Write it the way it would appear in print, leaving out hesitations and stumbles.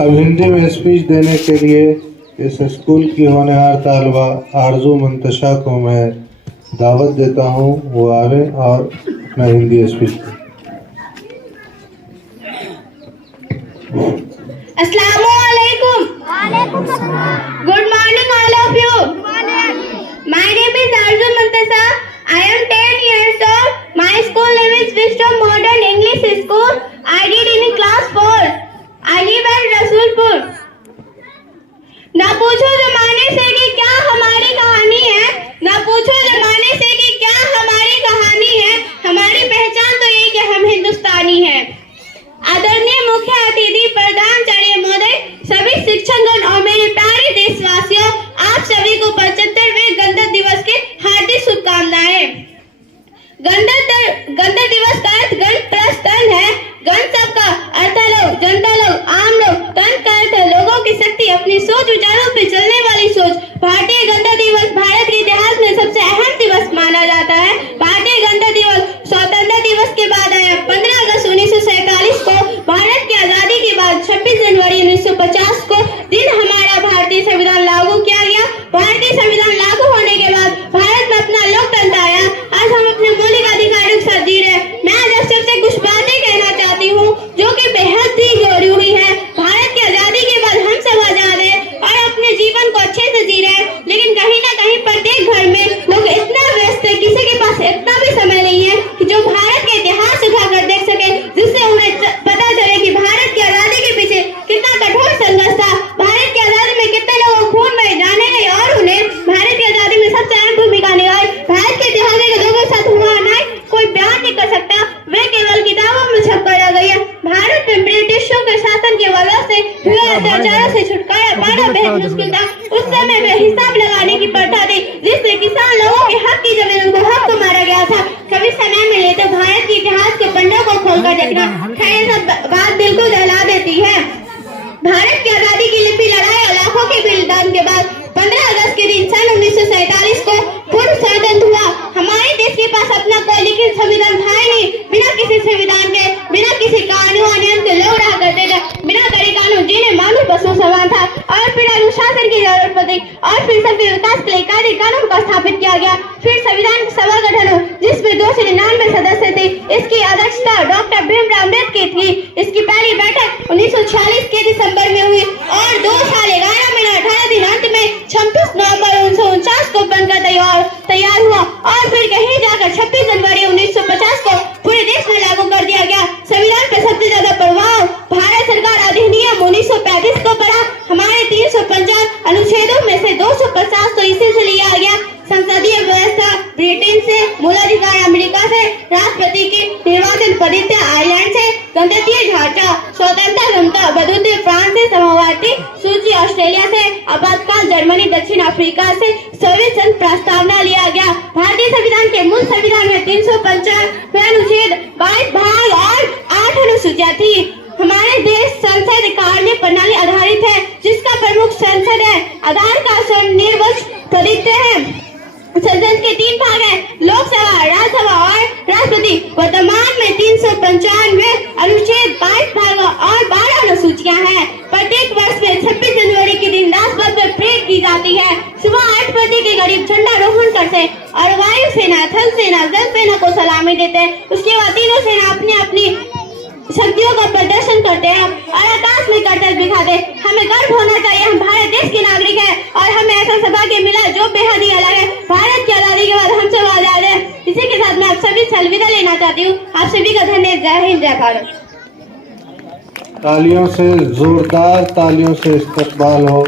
अब हिंदी में स्पीच देने के लिए इस स्कूल की होनहार तालबा आरजू मुंतशा को मैं दावत देता हूँ, वो आवे और अपना हिंदी स्पीच दें। अस्सलामु अलैकुम। Good morning all of you. My name is Arzu Muntasha. I am 10 years old. My school name is Wisdom Modern English School. I read in class 4. I live at Rasulpur. ना पूछो जमाने से कि क्या हमारी कहानी है, ना पूछो जमाने से कि क्या हमारी कहानी है। हमारी पहचान तो यही कि हम हिंदुस्तानी हैं। आदरणीय मुख्य अतिथि प्रधानाचार्य महोदय, सभी शिक्षकगण और मेरे प्यारे देशवासियों, आप सभी को 75वें गणतंत्र दिवस के हार्दिक शुभकामनाएं। गणतंत्र दिवस का अर्थ गण प्लस तन है। गण शब्द का अर्थ है लोग, जनता लोग, आम लोग। तन का अर्थ है लोगों की शक्ति, अपनी सोच विचारों पर चलने वाली सोच। भारतीय गणतंत्र दिवस भारत के इतिहास में सबसे अहम दिवस माना जाता है। भारतीय गणतंत्र दिवस स्वतंत्रता दिवस के बाद आया। 15 अगस्त 1947 को भारत की आजादी के बाद 26 जनवरी 1950 को दिन हमारा भारतीय संविधान लागू किया गया। भारतीय संविधान लागू होने के बाद भारत में अपना लोकतंत्र आया। आज हम अपने मौलिक अधिकारों के साथ जी रहे हैं। मैं आज आप सबसे कुछ बातें कहना चाहती हूँ जो कि बेहद ही जरूरी है। भारत की आजादी के बाद हम सब आजाद हैं और अपने जीवन को अच्छे से जी रहे हैं, लेकिन कहीं ना कहीं प्रत्येक घर में लोग इतना व्यस्त है, किसी के पास इतना भी समय नहीं है कि जो भारत के इतिहास उठाकर देख सके, जिससे उन्हें पता चले कि भारत की आजादी के पीछे कितना कठोर संघर्ष था, भारत की आजादी में कितने लोगों खून बहे जाने गए और उन्हें भारत की आजादी में सबसे अहम भूमिका निभाई। भारत के इतिहास के लोगों के साथ हुआ अन्याय कोई बयान नहीं कर सकता, वे केवल किताबों में छप कर रह गई है। भारत में ब्रिटिशों के शासन की वजह से हुए अत्याचारों से छुटकारा पाना बेहद मुश्किल था। उस समय में हिसाब लगाने की प्रथा थी, जिससे किसान लोगों के हक की जमीन उनको हक को मारा गया था। कभी समय मिले तो भारत के इतिहास के पन्नों को खोलकर देखना, खैर सब बात दिल को दहला देती है। भारत की आजादी की लंबी लड़ाई और लाखों के बलिदान के बाद 15 अगस्त के दिन सन 1947 को पूर्ण स्वतंत्र हुआ। हमारे देश के पास अपना कोई लिखित संविधान था ही नहीं। बिना किसी संविधान के, बिना किसी कानून नियम के लोग रहा करते थे। बिना कड़े कानून जिन्हें मानव पशु समान था और फिर अनुशासन की जरूरत पड़ी और फिर सबके विकास के लिए कायदे कानून का स्थापित किया गया। फिर संविधान सभा गठन हुआ जिसमें 299 सदस्य थे। इसकी अध्यक्षता डॉक्टर भीमराव अम्बेडकर की थी। इसकी पहली बैठक 1946 के दिसंबर में हुई और 2 साल 11 महीने 18 दिन अंत में 26 नवंबर 1949 को बनकर तैयार हुआ और फिर कहीं जाकर 26 जनवरी 1950 को पूरे देश में लागू कर दिया गया। संविधान पर सबसे ज्यादा प्रभाव भारत सरकार अधिनियम 1935 को पड़ा। हमारे 350 अनुच्छेदों में से 250 तो इसी से लिया गया। संसदीय व्यवस्था ब्रिटेन से, मूलाधिकार अमेरिका से, राष्ट्रपति की निर्वाचन पद्धति आयरलैंड से, गणतंत्रीय ढांचा स्वतंत्रता जनता बदलते फ्रांस से, समाजवादी सूची ऑस्ट्रेलिया से, आपातकाल जर्मनी दक्षिण अफ्रीका से, सोवियत संघ प्रस्तावना लिया गया। भारतीय संविधान के मूल संविधान में 355 अनुच्छेद 22 भाग और 8 अनुसूचियां थी। हमारे देश संसद कार्य प्रणाली आधारित है, जिसका प्रमुख संसद है। आधार का स्वनिर्वाचित पद्धति है। संसद के 3 भाग हैं, लोकसभा, राज्यसभा और राष्ट्रपति। वर्तमान में 395 अनुच्छेद 22 भाग और 12 अनुसूचियां हैं। प्रत्येक वर्ष में 26 जनवरी के दिन राष्ट्रपति पर परेड की जाती है। सुबह 8 बजे के करीब झंडारोहण करते और वायु सेना, थल सेना, जल सेना को सलामी देते हैं। उसके बाद तीनों सेना अपनी अपनी शक्तियों का प्रदर्शन करते हैं और आकाश में करतब दिखाते हैं। हमें गर्व होना चाहिए, हम भारत देश के नागरिक हैं और हमें ऐसा सौभाग्य मिला जो बेहद ही अलग है। भारत की आजादी के बाद हम सब आजाद हैं। इसी के साथ मैं आप सभी से अलविदा लेना चाहती हूँ। आप सभी का धन्यवाद। जय हिंद, जय भारत। तालियों से, जोरदार तालियों से इस्तकबाल हो।